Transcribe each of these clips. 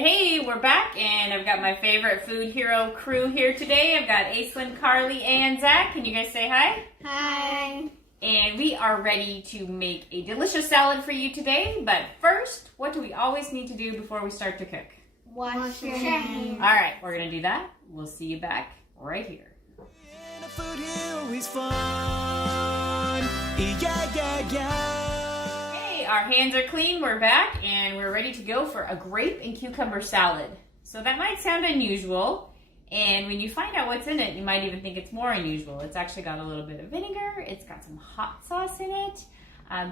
Hey, we're back, and I've got my favorite food hero crew here today. I've got Aislinn, Carly, and Zach. Can you guys say hi? Hi. And we are ready to make a delicious salad for you today. But first, what do we always need to do before we start to cook? Wash your hands. All right, we're going to do that. We'll see you back right here. And the food here is fun. Yeah. Hey, our hands are clean. We're back, and we're ready to go for a grape and cucumber salad. So that might sound unusual. And when you find out what's in it, you might even think it's more unusual. It's actually got a little bit of vinegar. It's got some hot sauce in it.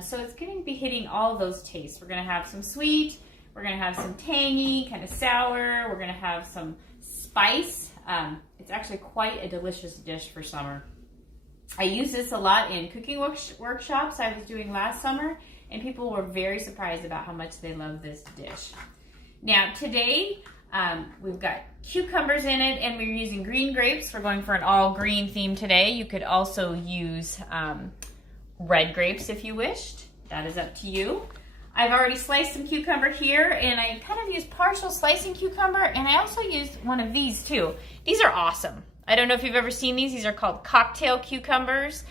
So it's going to be hitting all of those tastes. We're going to have some sweet. We're going to have some tangy, kind of sour. We're going to have some spice. It's actually quite a delicious dish for summer. I use this a lot in cooking workshops I was doing last summer, and people were very surprised about how much they love this dish. Now today, we've got cucumbers in it, and we're using green grapes. We're going for an all green theme today. You could also use red grapes if you wished. That is up to you. I've already sliced some cucumber here, and I kind of used partial slicing cucumber, and I also used one of these too. These are awesome. I don't know if you've ever seen these. These are called cocktail cucumbers.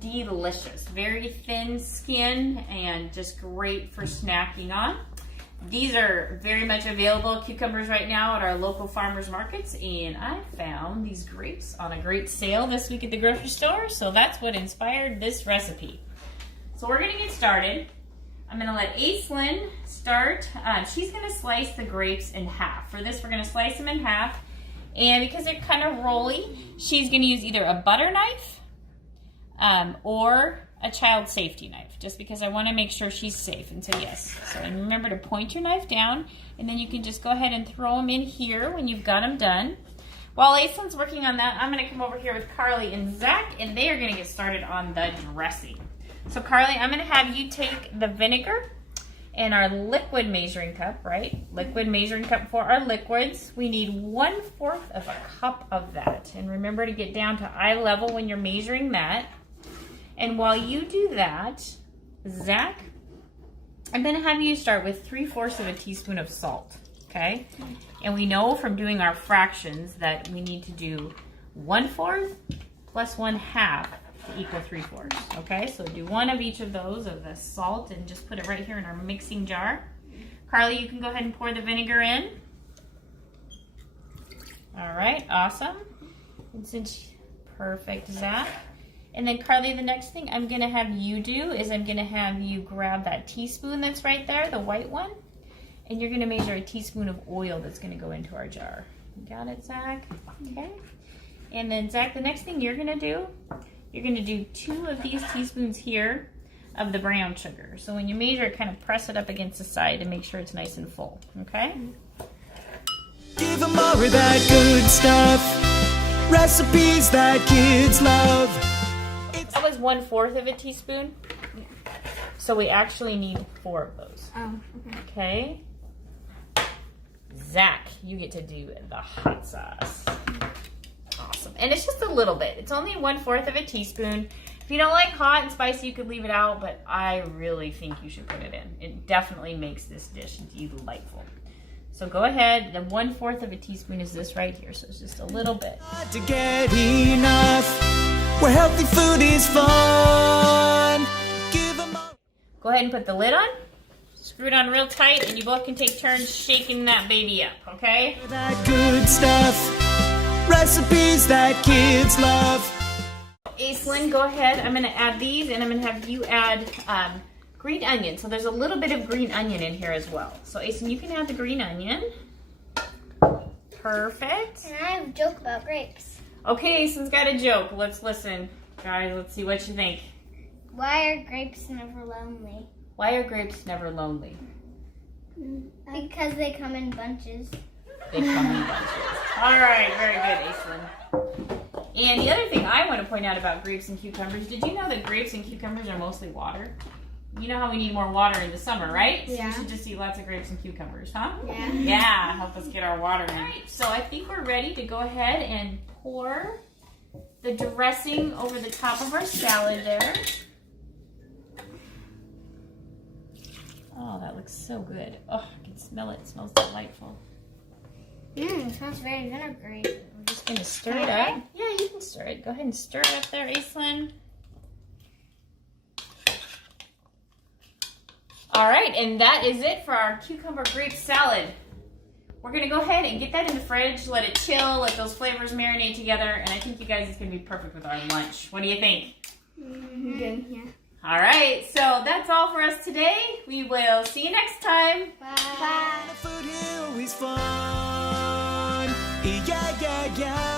Delicious. Very thin skin and just great for snacking on. These are very much available cucumbers right now at our local farmers markets, and I found these grapes on a great sale this week at the grocery store, so that's what inspired this recipe. So we're going to get started. I'm going to let Aislinn start. She's going to slice the grapes in half. For this, we're going to slice them in half, and because they're kind of rolly, she's going to use either a butter knife or a child safety knife, just because I want to make sure she's safe. And so yes, so remember to point your knife down, and then you can just go ahead and throw them in here when you've got them done. While Aislinn's working on that, I'm going to come over here with Carly and Zach, and they are going to get started on the dressing. So Carly, I'm going to have you take the vinegar and our liquid measuring cup, right? Liquid measuring cup for our liquids. We need 1/4 of a cup of that. And remember to get down to eye level when you're measuring that. And while you do that, Zach, I'm going to have you start with 3/4 of a teaspoon of salt, okay? And we know from doing our fractions that we need to do 1/4 plus 1/2 to equal 3/4, okay? So do one of each of those of the salt and just put it right here in our mixing jar. Carly, you can go ahead and pour the vinegar in. All right, awesome. And since, perfect, Zach. And then Carly, the next thing I'm gonna have you do is I'm gonna have you grab that teaspoon that's right there, the white one, and you're gonna measure a teaspoon of oil that's gonna go into our jar. You got it, Zach? Okay. And then Zach, the next thing you're gonna do, you're gonna do 2 of these teaspoons here of the brown sugar. So when you measure it, kind of press it up against the side to make sure it's nice and full, okay? Give them more of that good stuff. Recipes that kids love. That was 1/4 of a teaspoon. So we actually need 4 of those. Oh, Okay. Zach, you get to do the hot sauce. Awesome. And it's just a little bit. It's only 1/4 of a teaspoon. If you don't like hot and spicy, you could leave it out, but I really think you should put it in. It definitely makes this dish delightful. So go ahead. The 1/4 of a teaspoon is this right here, so it's just a little bit. Not to get enough. Where healthy food is fun. Give them more. Go ahead and put the lid on. Screw it on real tight, and you both can take turns shaking that baby up, okay? That good stuff. Recipes that kids love. Aislinn, go ahead. I'm going to add these, and I'm going to have you add green onion. So there's a little bit of green onion in here as well. So Aislinn, you can add the green onion. Perfect. and I have a joke about grapes. Okay, Aislinn's got a joke. Let's listen. Guys, let's see what you think. Why are grapes never lonely? Why are grapes never lonely? Because they come in bunches. They come in bunches. All right, very good, Aislinn. And the other thing I want to point out about grapes and cucumbers, did you know that grapes and cucumbers are mostly water? You know how we need more water in the summer, right? So Yeah. you should just eat lots of grapes and cucumbers, huh? Yeah. Yeah, help us get our water in. Right, so I think we're ready to go ahead and pour the dressing over the top of our salad there. Oh, that looks so good. Oh, I can smell it. It smells delightful. It smells very vinegary. I'm just going to stir it up. Yeah, you can stir it. Go ahead and stir it up there, Aislinn. All right, and that is it for our cucumber grape salad. We're going to go ahead and get that in the fridge, let it chill, let those flavors marinate together, and I think you guys it's going to be perfect with our lunch. What do you think? Good. Yeah. All right, so that's all for us today. We will see you next time. Bye. The food here always fun. Yeah, yeah, yeah.